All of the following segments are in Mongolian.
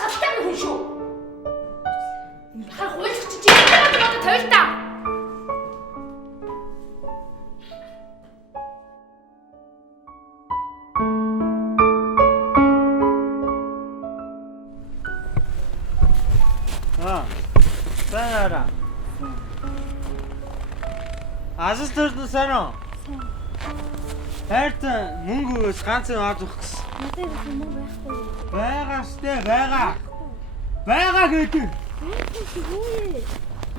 салтай хүн шүү. Хар хуйлч чи надад тавил та. Сайнара. Ажил төрсөн сайн уу? Хайрт мөнгөөс ганцхан авах гэсэн. Надад юм байхгүй. Байгаа штэ байгаа. Байгаа гэдэг.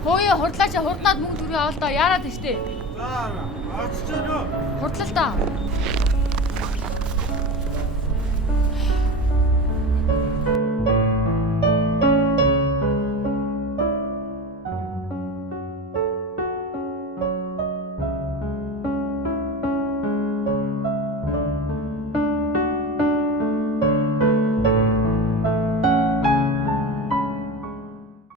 Хөөе хурлаач хурдаад мөнгө төрөө авал да яарад штэ. За, очиж гэнэ үү? Хурдлаа та.